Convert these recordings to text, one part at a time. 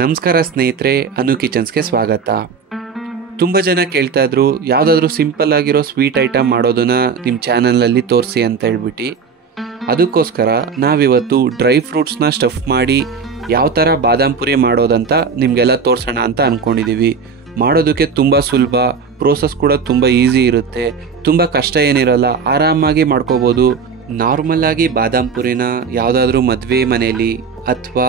ನಮಸ್ಕಾರ ಸ್ನೇಹಿತರೆ, ಅನು ಕಿಚನ್ಸ್ಗೆ ಸ್ವಾಗತ. ತುಂಬ ಜನ ಕೇಳ್ತಾ ಇದ್ರು ಯಾವುದಾದ್ರೂ ಸಿಂಪಲ್ ಆಗಿರೋ ಸ್ವೀಟ್ ಐಟಮ್ ಮಾಡೋದನ್ನ ನಿಮ್ಮ ಚಾನಲಲ್ಲಿ ತೋರಿಸಿ ಅಂತ ಹೇಳ್ಬಿಟ್ಟು. ಅದಕ್ಕೋಸ್ಕರ ನಾವಿವತ್ತು ಡ್ರೈ ಫ್ರೂಟ್ಸ್ನ ಸ್ಟಫ್ ಮಾಡಿ ಯಾವ ಥರ ಬಾದಾಮ್ ಪುರಿ ಮಾಡೋದಂತ ನಿಮಗೆಲ್ಲ ತೋರಿಸೋಣ ಅಂತ ಅಂದ್ಕೊಂಡಿದ್ದೀವಿ. ಮಾಡೋದಕ್ಕೆ ತುಂಬ ಸುಲಭ, ಪ್ರೋಸೆಸ್ ಕೂಡ ತುಂಬ ಈಸಿ ಇರುತ್ತೆ, ತುಂಬ ಕಷ್ಟ ಏನಿರಲ್ಲ, ಆರಾಮಾಗಿ ಮಾಡ್ಕೋಬೋದು. ನಾರ್ಮಲ್ ಆಗಿ ಬಾದಾಮ್ ಪುರಿನ ಯಾವುದಾದ್ರೂ ಮದುವೆ ಮನೆಯಲ್ಲಿ ಅಥವಾ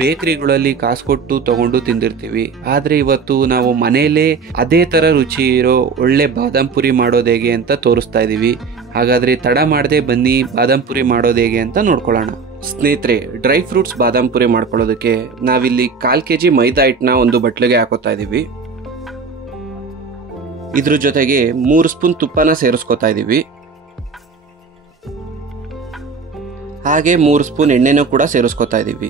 ಬೇಕ್ರಿಗಳಲ್ಲಿ ಕಾಸು ಕೊಟ್ಟು ತಗೊಂಡು ತಿಂದಿರ್ತೀವಿ. ಆದರೆ ಇವತ್ತು ನಾವು ಮನೆಯಲ್ಲೇ ಅದೇ ಥರ ರುಚಿ ಇರೋ ಒಳ್ಳೆ ಬಾದಾಮ್ ಪುರಿ ಮಾಡೋದು ಹೇಗೆ ಅಂತ ತೋರಿಸ್ತಾ ಇದ್ದೀವಿ. ಹಾಗಾದರೆ ತಡ ಮಾಡದೆ ಬನ್ನಿ ಬಾದಾಮ್ ಪುರಿ ಮಾಡೋದು ಹೇಗೆ ಅಂತ ನೋಡ್ಕೊಳ್ಳೋಣ. ಸ್ನೇಹಿತರೆ, ಡ್ರೈ ಫ್ರೂಟ್ಸ್ ಬಾದಾಮ್ ಪುರಿ ಮಾಡ್ಕೊಳ್ಳೋದಕ್ಕೆ ನಾವಿಲ್ಲಿ 1/4 kg ಮೈದಾ ಹಿಟ್ಟನ್ನ ಒಂದು ಬಟ್ಲಿಗೆ ಹಾಕೋತಾ ಇದ್ದೀವಿ. ಇದ್ರ ಜೊತೆಗೆ 3 ಸ್ಪೂನ್ ತುಪ್ಪನ ಸೇರಿಸ್ಕೊತಾ ಇದ್ದೀವಿ. ಹಾಗೆ 3 ಸ್ಪೂನ್ ಎಣ್ಣೆನೂ ಕೂಡ ಸೇರಿಸ್ಕೊತಾ ಇದ್ದೀವಿ.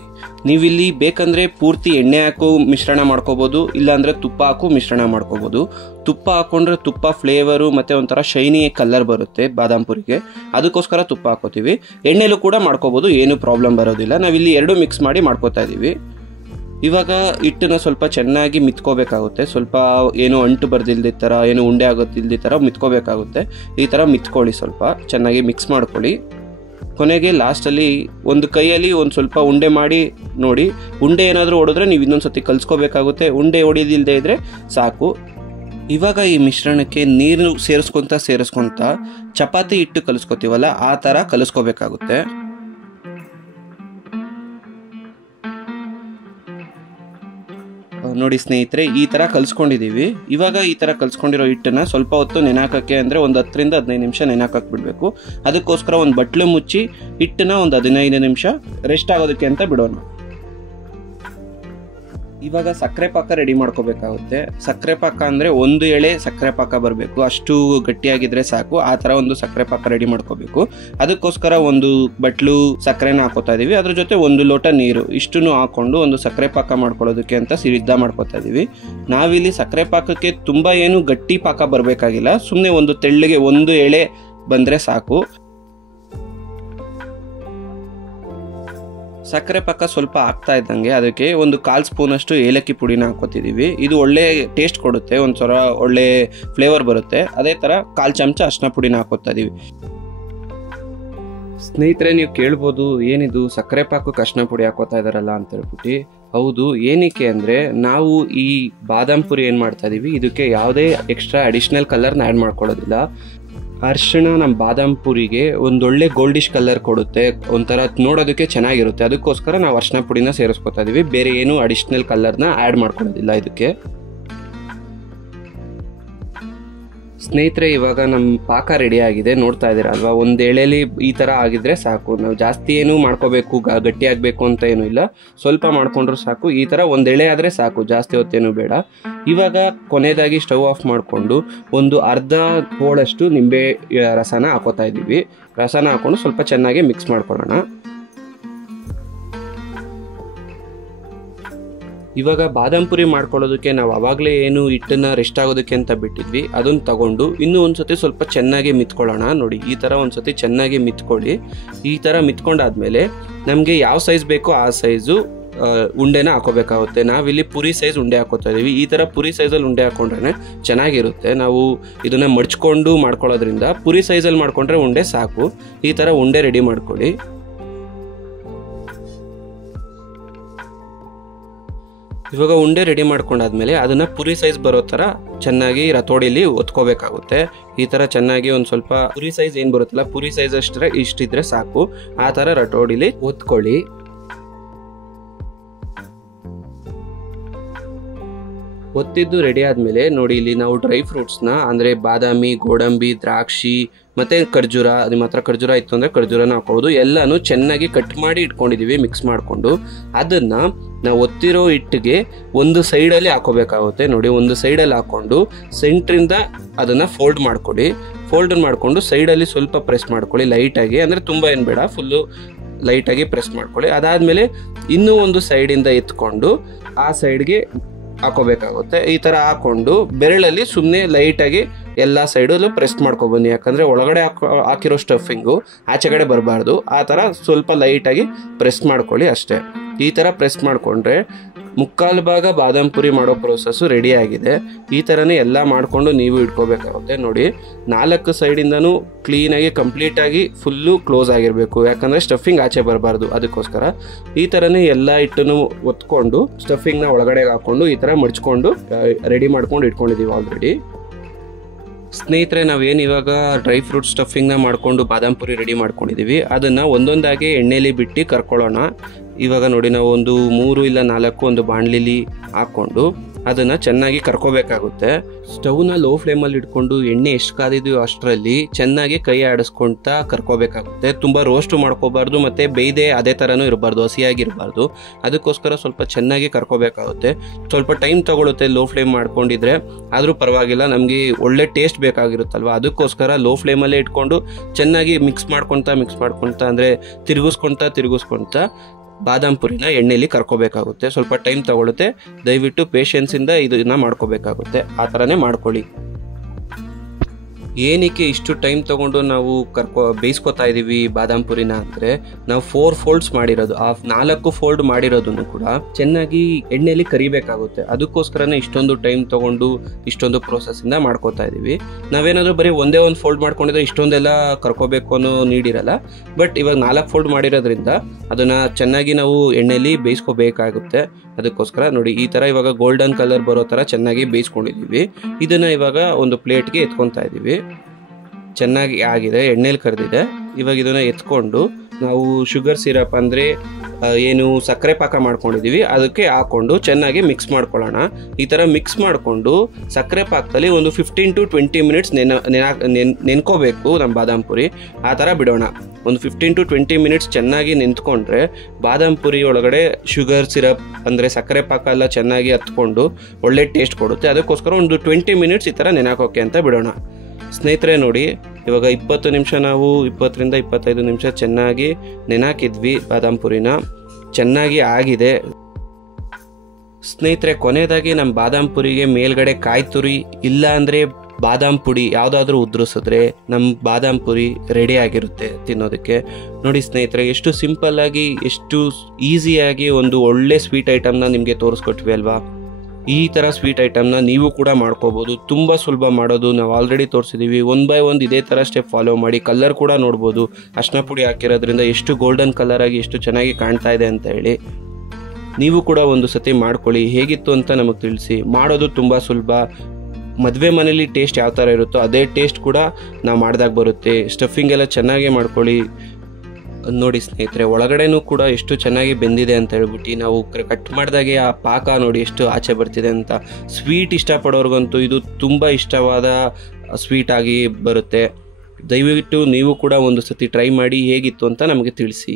ನೀವಿಲ್ಲಿ ಬೇಕಂದ್ರೆ ಪೂರ್ತಿ ಎಣ್ಣೆ ಹಾಕು ಮಿಶ್ರಣ ಮಾಡ್ಕೋಬೋದು, ಇಲ್ಲಾಂದ್ರೆ ತುಪ್ಪ ಹಾಕು ಮಿಶ್ರಣ ಮಾಡ್ಕೋಬೋದು. ತುಪ್ಪ ಹಾಕೊಂಡ್ರೆ ತುಪ್ಪ ಫ್ಲೇವರು ಮತ್ತು ಒಂಥರ ಶೈನಿ ಕಲರ್ ಬರುತ್ತೆ ಬಾದಾಮ್ ಪುರಿಗೆ, ಅದಕ್ಕೋಸ್ಕರ ತುಪ್ಪ ಹಾಕೋತೀವಿ. ಎಣ್ಣೆಲೂ ಕೂಡ ಮಾಡ್ಕೋಬೋದು, ಏನು ಪ್ರಾಬ್ಲಮ್ ಬರೋದಿಲ್ಲ. ನಾವಿಲ್ಲಿ 2 ಮಿಕ್ಸ್ ಮಾಡಿ ಮಾಡ್ಕೋತಾ ಇದ್ದೀವಿ. ಇವಾಗ ಹಿಟ್ಟನ್ನ ಸ್ವಲ್ಪ ಚೆನ್ನಾಗಿ ಮಿತ್ಕೋಬೇಕಾಗುತ್ತೆ. ಸ್ವಲ್ಪ ಏನು ಅಂಟು ಬರ್ದಿಲ್ದ ಥರ, ಏನು ಉಂಡೆ ಆಗೋದಿಲ್ದ ಥರ ಮಿತ್ಕೋಬೇಕಾಗುತ್ತೆ. ಈ ಥರ ಮಿತ್ಕೊಳ್ಳಿ, ಸ್ವಲ್ಪ ಚೆನ್ನಾಗಿ ಮಿಕ್ಸ್ ಮಾಡ್ಕೊಳ್ಳಿ. ಕೊನೆಗೆ ಲಾಸ್ಟಲ್ಲಿ ಒಂದು ಕೈಯಲ್ಲಿ ಒಂದು ಸ್ವಲ್ಪ ಉಂಡೆ ಮಾಡಿ ನೋಡಿ. ಉಂಡೆ ಏನಾದರೂ ಹೊಡೆದ್ರೆ ನೀವು ಇನ್ನೊಂದ್ಸತಿ ಕಲಿಸ್ಕೋಬೇಕಾಗುತ್ತೆ. ಉಂಡೆ ಹೊಡೆದಿಲ್ಲದೆ ಇದ್ರೆ ಸಾಕು. ಇವಾಗ ಈ ಮಿಶ್ರಣಕ್ಕೆ ನೀರು ಸೇರಿಸ್ಕೊಂತ ಚಪಾತಿ ಹಿಟ್ಟು ಕಲಿಸ್ಕೋತೀವಲ್ಲ, ಆ ಥರ ಕಲಿಸ್ಕೋಬೇಕಾಗುತ್ತೆ. ನೋಡಿ ಸ್ನೇಹಿತರೆ, ಈ ಥರ ಕಲಿಸ್ಕೊಂಡಿದ್ದೀವಿ. ಇವಾಗ ಈ ಥರ ಕಲಿಸ್ಕೊಂಡಿರೋ ಹಿಟ್ಟನ್ನು ಸ್ವಲ್ಪ ಹೊತ್ತು ನೆನಾಕಕ್ಕೆ, ಅಂದರೆ ಒಂದು 10 ರಿಂದ 15 ನಿಮಿಷ ನೆನಾಕಕ್ಕೆ ಬಿಡಬೇಕು. ಅದಕ್ಕೋಸ್ಕರ ಒಂದು ಬಟ್ಲು ಮುಚ್ಚಿ ಹಿಟ್ಟನ್ನ ಒಂದು 15 ನಿಮಿಷ ರೆಸ್ಟ್ ಆಗೋದಕ್ಕೆ ಅಂತ ಬಿಡೋಣ. ಇವಾಗ ಸಕ್ಕರೆ ಪಾಕ ರೆಡಿ ಮಾಡ್ಕೋಬೇಕಾಗುತ್ತೆ. ಸಕ್ಕರೆ ಪಾಕ ಅಂದರೆ 1 ಎಳೆ ಸಕ್ಕರೆ ಪಾಕ ಬರಬೇಕು, ಅಷ್ಟು ಗಟ್ಟಿಯಾಗಿದ್ರೆ ಸಾಕು. ಆ ಥರ ಒಂದು ಸಕ್ಕರೆ ಪಾಕ ರೆಡಿ ಮಾಡ್ಕೋಬೇಕು. ಅದಕ್ಕೋಸ್ಕರ ಒಂದು ಬಟ್ಲು ಸಕ್ಕರೆನ ಹಾಕೋತಾ ಇದೀವಿ. ಅದ್ರ ಜೊತೆ 1 ಲೋಟ ನೀರು, ಇಷ್ಟನ್ನು ಹಾಕೊಂಡು ಒಂದು ಸಕ್ಕರೆ ಪಾಕ ಮಾಡ್ಕೊಳ್ಳೋದಕ್ಕೆ ಅಂತ ಸಿದ್ಧ ಮಾಡ್ಕೋತಾ ಇದೀವಿ. ನಾವಿಲ್ಲಿ ಸಕ್ಕರೆ ಪಾಕಕ್ಕೆ ತುಂಬ ಏನು ಗಟ್ಟಿ ಪಾಕ ಬರಬೇಕಾಗಿಲ್ಲ, ಸುಮ್ಮನೆ ಒಂದು ತೆಳ್ಳಗೆ 1 ಎಳೆ ಬಂದರೆ ಸಾಕು. ಸಕ್ಕರೆ ಪಾಕ ಸ್ವಲ್ಪ ಆಗ್ತಾ ಇದ್ದಂಗೆ ಅದಕ್ಕೆ ಒಂದು 1/4 ಸ್ಪೂನಷ್ಟು ಏಲಕ್ಕಿ ಪುಡಿನ ಹಾಕೋತಿದ್ದೀವಿ. ಇದು ಒಳ್ಳೆ ಟೇಸ್ಟ್ ಕೊಡುತ್ತೆ, ಒಂಥರ ಒಳ್ಳೆ ಫ್ಲೇವರ್ ಬರುತ್ತೆ. ಅದೇ ಥರ 1/4 ಚಮಚ ಅರಿಶಿನ ಪುಡಿನ ಹಾಕೋತಾ ಇದೀವಿ. ಸ್ನೇಹಿತರೆ, ನೀವು ಕೇಳ್ಬೋದು ಏನಿದು ಸಕ್ಕರೆ ಪಾಕಕ್ಕೆ ಅರಿಶಿನ ಪುಡಿ ಹಾಕೋತಾ ಇದಾರಲ್ಲ ಅಂತ ಹೇಳ್ಬಿಟ್ಟು. ಹೌದು, ಏನಕ್ಕೆ ಅಂದರೆ ನಾವು ಈ ಬಾದಾಮ್ ಪುರಿ ಏನು ಮಾಡ್ತಾ ಇದೀವಿ, ಇದಕ್ಕೆ ಯಾವುದೇ ಎಕ್ಸ್ಟ್ರಾ ಅಡಿಷ್ನಲ್ ಕಲರ್ನ ಆ್ಯಡ್ ಮಾಡ್ಕೊಳ್ಳೋದಿಲ್ಲ. ಅರಿಶಿಣ ನಮ್ಮ ಬಾದಾಮ್ ಪುರಿಗೆ ಒಂದೊಳ್ಳೆ ಗೋಲ್ಡಿಶ್ ಕಲರ್ ಕೊಡುತ್ತೆ, ಒಂಥರ ನೋಡೋದಕ್ಕೆ ಚೆನ್ನಾಗಿರುತ್ತೆ. ಅದಕ್ಕೋಸ್ಕರ ನಾವು ಅರಿಶಿನ ಪುಡಿನ ಸೇರಿಸ್ಕೊತಾ ಇದೀವಿ. ಬೇರೆ ಏನು ಅಡಿಷ್ನಲ್ ಕಲರ್ನ ಆ್ಯಡ್ ಮಾಡ್ಕೊಳ್ಳೋದಿಲ್ಲ ಇದಕ್ಕೆ. ಸ್ನೇಹಿತರೆ, ಇವಾಗ ನಮ್ಮ ಪಾಕ ರೆಡಿ ಆಗಿದೆ, ನೋಡ್ತಾ ಇದ್ದೀರಾ ಅಲ್ವಾ. 1 ಎಳೆಯಲ್ಲಿ ಈ ಥರ ಆಗಿದ್ರೆ ಸಾಕು. ನಾವು ಜಾಸ್ತಿ ಏನು ಮಾಡ್ಕೋಬೇಕು, ಗಟ್ಟಿ ಆಗಬೇಕು ಅಂತ ಏನೂ ಇಲ್ಲ, ಸ್ವಲ್ಪ ಮಾಡ್ಕೊಂಡ್ರು ಸಾಕು. ಈ ಥರ 1 ಎಳೆ ಆದರೆ ಸಾಕು, ಜಾಸ್ತಿ ಹೊತ್ತೇನು ಬೇಡ. ಇವಾಗ ಕೊನೆಯದಾಗಿ ಸ್ಟವ್ ಆಫ್ ಮಾಡಿಕೊಂಡು ಒಂದು ಅರ್ಧ ಹೋಳಷ್ಟು ನಿಂಬೆ ರಸನ ಹಾಕೋತಾ ಇದ್ದೀವಿ. ರಸನ ಹಾಕೊಂಡು ಸ್ವಲ್ಪ ಚೆನ್ನಾಗಿ ಮಿಕ್ಸ್ ಮಾಡ್ಕೊಳ್ಳೋಣ. ಇವಾಗ ಬಾದಾಮ್ ಪುರಿ ಮಾಡ್ಕೊಳ್ಳೋದಕ್ಕೆ ನಾವು ಆವಾಗಲೇ ಏನು ಹಿಟ್ಟನ್ನ ರೆಸ್ಟ್ ಆಗೋದಕ್ಕೆ ಅಂತ ಬಿಟ್ಟಿದ್ವಿ, ಅದನ್ನು ತಗೊಂಡು ಇನ್ನೂ ಒಂದ್ಸತಿ ಸ್ವಲ್ಪ ಚೆನ್ನಾಗಿ ಮಿತ್ಕೊಳ್ಳೋಣ. ನೋಡಿ, ಈ ಥರ ಒಂದ್ಸತಿ ಚೆನ್ನಾಗಿ ಮಿತ್ಕೊಳ್ಳಿ. ಈ ಥರ ಮಿತ್ಕೊಂಡಾದ್ಮೇಲೆ ನಮಗೆ ಯಾವ ಸೈಜ್ ಬೇಕೋ ಆ ಸೈಜು ಉಂಡೆನ ಹಾಕೋಬೇಕಾಗುತ್ತೆ. ನಾವಿಲ್ಲಿ ಪುರಿ ಸೈಜ್ ಉಂಡೆ ಹಾಕೋತಾ ಇದೀವಿ. ಈ ಥರ ಪುರಿ ಸೈಜಲ್ಲಿ ಉಂಡೆ ಹಾಕೊಂಡ್ರೆ ಚೆನ್ನಾಗಿರುತ್ತೆ. ನಾವು ಇದನ್ನ ಮಡ್ಚ್ಕೊಂಡು ಮಾಡ್ಕೊಳ್ಳೋದ್ರಿಂದ ಪುರಿ ಸೈಜಲ್ಲಿ ಮಾಡ್ಕೊಂಡ್ರೆ ಉಂಡೆ ಸಾಕು. ಈ ಥರ ಉಂಡೆ ರೆಡಿ ಮಾಡ್ಕೊಳ್ಳಿ. ಇವಾಗ ಉಂಡೆ ರೆಡಿ ಮಾಡ್ಕೊಂಡಾದ್ಮೇಲೆ ಅದನ್ನು ಪುರಿ ಸೈಜ್ ಬರೋ ಥರ ಚೆನ್ನಾಗಿ ರತೋಡಿಲಿ ಒತ್ಕೋಬೇಕಾಗುತ್ತೆ. ಈ ಥರ ಚೆನ್ನಾಗಿ ಒಂದು ಸ್ವಲ್ಪ ಪುರಿ ಸೈಜ್ ಏನು ಬರುತ್ತಲ್ಲ, ಪುರಿ ಸೈಜ್ ಇಷ್ಟಿದ್ರೆ ಸಾಕು. ಆ ಥರ ರತೋಡಿಲಿ ಒತ್ಕೊಳ್ಳಿ. ಒತ್ತಿದ್ದು ರೆಡಿ ಆದಮೇಲೆ ನೋಡಿ, ಇಲ್ಲಿ ನಾವು ಡ್ರೈ ಫ್ರೂಟ್ಸ್ನ ಅಂದರೆ ಬಾದಾಮಿ, ಗೋಡಂಬಿ, ದ್ರಾಕ್ಷಿ ಮತ್ತು ಖರ್ಜೂರ, ನಿಮ್ಮ ಹತ್ರ ಖರ್ಜೂರ ಇತ್ತು ಅಂದರೆ ಖರ್ಜೂರನ ಹಾಕೋಬೋದು. ಎಲ್ಲನೂ ಚೆನ್ನಾಗಿ ಕಟ್ ಮಾಡಿ ಇಟ್ಕೊಂಡಿದ್ದೀವಿ ಮಿಕ್ಸ್ ಮಾಡಿಕೊಂಡು. ಅದನ್ನು ನಾವು ಒತ್ತಿರೋ ಹಿಟ್ಟಿಗೆ ಒಂದು ಸೈಡಲ್ಲಿ ಹಾಕೋಬೇಕಾಗುತ್ತೆ. ನೋಡಿ, ಒಂದು ಸೈಡಲ್ಲಿ ಹಾಕ್ಕೊಂಡು ಸೆಂಟ್ರಿಂದ ಅದನ್ನು ಫೋಲ್ಡ್ ಮಾಡ್ಕೊಳ್ಳಿ. ಫೋಲ್ಡ್ ಮಾಡಿಕೊಂಡು ಸೈಡಲ್ಲಿ ಸ್ವಲ್ಪ ಪ್ರೆಸ್ ಮಾಡ್ಕೊಳ್ಳಿ ಲೈಟಾಗಿ, ಅಂದರೆ ತುಂಬ ಏನು ಬೇಡ, ಫುಲ್ಲು ಲೈಟಾಗಿ ಪ್ರೆಸ್ ಮಾಡ್ಕೊಳ್ಳಿ. ಅದಾದಮೇಲೆ ಇನ್ನೂ ಒಂದು ಸೈಡಿಂದ ಎತ್ಕೊಂಡು ಆ ಸೈಡ್ಗೆ ಹಾಕೋಬೇಕಾಗುತ್ತೆ. ಈ ಥರ ಹಾಕೊಂಡು ಬೆರಳಲ್ಲಿ ಸುಮ್ಮನೆ ಲೈಟಾಗಿ ಎಲ್ಲ ಸೈಡಲ್ಲೂ ಪ್ರೆಸ್ ಮಾಡ್ಕೊಬನ್ನಿ. ಯಾಕಂದರೆ ಒಳಗಡೆ ಹಾಕಿರೋ ಸ್ಟಫಿಂಗು ಆಚೆಗಡೆ ಬರಬಾರ್ದು. ಆ ಥರ ಸ್ವಲ್ಪ ಲೈಟಾಗಿ ಪ್ರೆಸ್ ಮಾಡ್ಕೊಳ್ಳಿ ಅಷ್ಟೇ. ಈ ಥರ ಪ್ರೆಸ್ ಮಾಡಿಕೊಂಡ್ರೆ ಮುಕ್ಕಾಲು ಭಾಗ ಬಾದಾಮ್ ಪುರಿ ಮಾಡೋ ಪ್ರೋಸೆಸ್ಸು ರೆಡಿ ಆಗಿದೆ. ಈ ಥರನೇ ಎಲ್ಲ ಮಾಡಿಕೊಂಡು ನೀವು ಇಟ್ಕೋಬೇಕಾಗುತ್ತೆ. ನೋಡಿ 4 ಸೈಡಿಂದನೂ ಕ್ಲೀನಾಗಿ ಕಂಪ್ಲೀಟಾಗಿ ಫುಲ್ಲು ಕ್ಲೋಸ್ ಆಗಿರಬೇಕು, ಯಾಕಂದರೆ ಸ್ಟಫಿಂಗ್ ಆಚೆ ಬರಬಾರ್ದು. ಅದಕ್ಕೋಸ್ಕರ ಈ ಥರನೇ ಎಲ್ಲ ಹಿಟ್ಟನ್ನು ಒತ್ಕೊಂಡು ಸ್ಟಫಿಂಗ್ನ ಒಳಗಡೆ ಹಾಕ್ಕೊಂಡು ಈ ಥರ ಮಡ್ಚ್ಕೊಂಡು ರೆಡಿ ಮಾಡ್ಕೊಂಡು ಇಟ್ಕೊಂಡಿದ್ದೀವಿ ಆಲ್ರೆಡಿ. ಸ್ನೇಹಿತರೆ, ನಾವೇನು ಇವಾಗ ಡ್ರೈ ಫ್ರೂಟ್ ಸ್ಟಫಿಂಗ್ನ ಮಾಡಿಕೊಂಡು ಬಾದಾಮ್ ಪುರಿ ರೆಡಿ ಮಾಡ್ಕೊಂಡಿದ್ದೀವಿ, ಅದನ್ನು ಒಂದೊಂದಾಗಿ ಎಣ್ಣೆಲಿ ಬಿಟ್ಟು ಕರ್ಕೊಳ್ಳೋಣ. ಇವಾಗ ನೋಡಿ, ನಾವು ಒಂದು 3 ಇಲ್ಲ 4 ಒಂದು ಬಾಣಲಿಲಿ ಹಾಕ್ಕೊಂಡು ಅದನ್ನು ಚೆನ್ನಾಗಿ ಕರ್ಕೋಬೇಕಾಗುತ್ತೆ. ಸ್ಟವ್ನ ಲೋ ಫ್ಲೇಮಲ್ಲಿ ಇಟ್ಕೊಂಡು ಎಣ್ಣೆ ಎಷ್ಟು ಕಾದಿದೆಯೋ ಅಷ್ಟರಲ್ಲಿ ಚೆನ್ನಾಗಿ ಕೈ ಆಡಿಸ್ಕೊಳ್ತಾ ಕರ್ಕೋಬೇಕಾಗುತ್ತೆ. ತುಂಬ ರೋಸ್ಟು ಮಾಡ್ಕೋಬಾರ್ದು ಮತ್ತು ಬೇಯ್ದೆ ಅದೇ ಥರನೂ ಇರಬಾರ್ದು, ಹಸಿಯಾಗಿರಬಾರ್ದು. ಅದಕ್ಕೋಸ್ಕರ ಸ್ವಲ್ಪ ಚೆನ್ನಾಗಿ ಕರ್ಕೋಬೇಕಾಗುತ್ತೆ. ಸ್ವಲ್ಪ ಟೈಮ್ ತಗೊಳುತ್ತೆ ಲೋ ಫ್ಲೇಮ್ ಮಾಡ್ಕೊಂಡಿದ್ರೆ, ಆದರೂ ಪರವಾಗಿಲ್ಲ, ನಮಗೆ ಒಳ್ಳೆ ಟೇಸ್ಟ್ ಬೇಕಾಗಿರುತ್ತಲ್ವ. ಅದಕ್ಕೋಸ್ಕರ ಲೋ ಫ್ಲೇಮಲ್ಲೇ ಇಟ್ಕೊಂಡು ಚೆನ್ನಾಗಿ ಮಿಕ್ಸ್ ಮಾಡ್ಕೊತಾ ಅಂದರೆ ತಿರುಗಿಸ್ಕೊತಾ ಬಾದಾಮ್ ಪುರಿನ ಎಣ್ಣೆಲಿ ಕರ್ಕೋಬೇಕಾಗುತ್ತೆ. ಸ್ವಲ್ಪ ಟೈಮ್ ತಗೊಳುತ್ತೆ, ದಯವಿಟ್ಟು ಪೇಷನ್ಸಿಂದ ಇದನ್ನ ಮಾಡ್ಕೋಬೇಕಾಗುತ್ತೆ. ಆ ಥರನೇ ಮಾಡ್ಕೊಳ್ಳಿ. ಏನಕ್ಕೆ ಇಷ್ಟು ಟೈಮ್ ತೊಗೊಂಡು ನಾವು ಬೇಯಿಸ್ಕೊತಾ ಇದ್ದೀವಿ ಬಾದಾಮ್ ಪುರಿನ ಅಂದರೆ, ನಾವು 4 ಫೋಲ್ಡ್ಸ್ ಮಾಡಿರೋದು, ಆ 4 ಫೋಲ್ಡ್ ಮಾಡಿರೋದನ್ನು ಕೂಡ ಚೆನ್ನಾಗಿ ಎಣ್ಣೆಯಲ್ಲಿ ಕರಿಬೇಕಾಗುತ್ತೆ. ಅದಕ್ಕೋಸ್ಕರನೇ ಇಷ್ಟೊಂದು ಟೈಮ್ ತೊಗೊಂಡು ಇಷ್ಟೊಂದು ಪ್ರೋಸೆಸ್ಸಿಂದ ಮಾಡ್ಕೋತಾ ಇದ್ದೀವಿ. ನಾವೇನಾದರೂ ಬರೀ ಒಂದೇ ಒಂದು ಫೋಲ್ಡ್ ಮಾಡ್ಕೊಂಡಿದ್ರೆ ಇಷ್ಟೊಂದೆಲ್ಲ ಕರ್ಕೋಬೇಕು ಅನ್ನೋ ನೀಡಿರಲ್ಲ. ಬಟ್ ಇವಾಗ 4 ಫೋಲ್ಡ್ ಮಾಡಿರೋದ್ರಿಂದ ಅದನ್ನು ಚೆನ್ನಾಗಿ ನಾವು ಎಣ್ಣೆಯಲ್ಲಿ ಬೇಯಿಸ್ಕೋಬೇಕಾಗುತ್ತೆ. ಅದಕ್ಕೋಸ್ಕರ ನೋಡಿ, ಈ ಥರ ಇವಾಗ ಗೋಲ್ಡನ್ ಕಲರ್ ಬರೋ ಥರ ಚೆನ್ನಾಗಿ ಬೇಯಿಸ್ಕೊಂಡಿದ್ದೀವಿ. ಇದನ್ನು ಇವಾಗ ಒಂದು ಪ್ಲೇಟ್ಗೆ ಎತ್ಕೊತಾ ಇದ್ದೀವಿ. ಚೆನ್ನಾಗಿ ಆಗಿದೆ, ಎಣ್ಣೆಲಿ ಕರೆದಿದೆ. ಇವಾಗ ಇದನ್ನು ಎತ್ಕೊಂಡು ನಾವು ಶುಗರ್ ಸಿರಪ್ ಅಂದರೆ ಏನು ಸಕ್ಕರೆ ಪಾಕ ಮಾಡ್ಕೊಂಡಿದ್ದೀವಿ ಅದಕ್ಕೆ ಹಾಕ್ಕೊಂಡು ಚೆನ್ನಾಗಿ ಮಿಕ್ಸ್ ಮಾಡ್ಕೊಳ್ಳೋಣ. ಈ ಥರ ಮಿಕ್ಸ್ ಮಾಡಿಕೊಂಡು ಸಕ್ಕರೆ ಪಾಕದಲ್ಲಿ ಒಂದು 15 to 20 ಮಿನಿಟ್ಸ್ ನೆನ್ಕೋಬೇಕು ನಮ್ಮ ಬಾದಾಮ್ ಪುರಿ. ಆ ಥರ ಬಿಡೋಣ. ಒಂದು 15 to 20 ಮಿನಿಟ್ಸ್ ಚೆನ್ನಾಗಿ ನೆಂತ್ಕೊಂಡ್ರೆ ಬಾದಾಮ್ ಪುರಿ ಒಳಗಡೆ ಶುಗರ್ ಸಿರಪ್ ಅಂದರೆ ಸಕ್ಕರೆ ಪಾಕ ಎಲ್ಲ ಚೆನ್ನಾಗಿ ಹತ್ಕೊಂಡು ಒಳ್ಳೆ ಟೇಸ್ಟ್ ಕೊಡುತ್ತೆ. ಅದಕ್ಕೋಸ್ಕರ ಒಂದು 20 ಮಿನಿಟ್ಸ್ ಈ ಥರ ನೆನಾಕೋಕೆ ಅಂತ ಬಿಡೋಣ. ಸ್ನೇಹಿತರೆ ನೋಡಿ, ಇವಾಗ 20 ನಿಮಿಷ ನಾವು 20 ರಿಂದ 25 ನಿಮಿಷ ಚೆನ್ನಾಗಿ ನೆನಾಕಿದ್ವಿ. ಬಾದಾಮ್ ಪುರಿನ ಚೆನ್ನಾಗಿ ಆಗಿದೆ. ಸ್ನೇಹಿತರೆ, ಕೊನೆಯದಾಗಿ ನಮ್ಮ ಬಾದಾಮ್ ಪುರಿಗೆ ಮೇಲ್ಗಡೆ ಕಾಯಿ ತುರಿ ಇಲ್ಲ ಅಂದರೆ ಬಾದಾಮ್ ಪುಡಿ ಯಾವುದಾದ್ರೂ ಉದುರಿಸಿದ್ರೆ ನಮ್ಮ ಬಾದಾಮ್ ಪುರಿ ರೆಡಿ ಆಗಿರುತ್ತೆ ತಿನ್ನೋದಕ್ಕೆ. ನೋಡಿ ಸ್ನೇಹಿತರೆ, ಎಷ್ಟು ಸಿಂಪಲ್ಲಾಗಿ ಎಷ್ಟು ಈಸಿಯಾಗಿ ಒಂದು ಒಳ್ಳೆ ಸ್ವೀಟ್ ಐಟಮ್ನ ನಿಮಗೆ ತೋರಿಸ್ಕೊಟ್ವಿ ಅಲ್ವಾ. ಈ ಥರ ಸ್ವೀಟ್ ಐಟಮ್ನ ನೀವು ಕೂಡ ಮಾಡ್ಕೋಬೋದು. ತುಂಬ ಸುಲಭ ಮಾಡೋದು, ನಾವು ಆಲ್ರೆಡಿ ತೋರಿಸಿದ್ದೀವಿ. 1 by 1 ಇದೇ ಥರ ಸ್ಟೆಪ್ ಫಾಲೋ ಮಾಡಿ. ಕಲರ್ ಕೂಡ ನೋಡ್ಬೋದು, ಅರಿಶಿನ ಪುಡಿ ಹಾಕಿರೋದ್ರಿಂದ ಎಷ್ಟು ಗೋಲ್ಡನ್ ಕಲರ್ ಆಗಿ ಎಷ್ಟು ಚೆನ್ನಾಗಿ ಕಾಣ್ತಾ ಇದೆ ಅಂತ ಹೇಳಿ. ನೀವು ಕೂಡ ಒಂದು ಸತಿ ಮಾಡ್ಕೊಳ್ಳಿ, ಹೇಗಿತ್ತು ಅಂತ ನಮಗೆ ತಿಳಿಸಿ. ಮಾಡೋದು ತುಂಬ ಸುಲಭ. ಮದುವೆ ಮನೇಲಿ ಟೇಸ್ಟ್ ಯಾವ ಥರ ಇರುತ್ತೋ ಅದೇ ಟೇಸ್ಟ್ ಕೂಡ ನಾವು ಮಾಡಿದಾಗ ಬರುತ್ತೆ. ಸ್ಟಫಿಂಗ್ ಎಲ್ಲ ಚೆನ್ನಾಗೇ ಮಾಡ್ಕೊಳ್ಳಿ. ನೋಡಿ ಸ್ನೇಹಿತರೆ, ಒಳಗಡೆನೂ ಕೂಡ ಎಷ್ಟು ಚೆನ್ನಾಗಿ ಬೆಂದಿದೆ ಅಂತ ಹೇಳ್ಬಿಟ್ಟು ನಾವು ಕಟ್ ಮಾಡಿದಾಗೆ ಆ ಪಾಕ ನೋಡಿ ಎಷ್ಟು ಆಚೆ ಬರ್ತಿದೆ ಅಂತ. ಸ್ವೀಟ್ ಇಷ್ಟಪಡೋರ್ಗಂತೂ ಇದು ತುಂಬ ಇಷ್ಟವಾದ ಸ್ವೀಟ್ ಆಗಿ ಬರುತ್ತೆ. ದಯವಿಟ್ಟು ನೀವು ಕೂಡ ಒಂದು ಸತಿ ಟ್ರೈ ಮಾಡಿ, ಹೇಗಿತ್ತು ಅಂತ ನಮಗೆ ತಿಳಿಸಿ.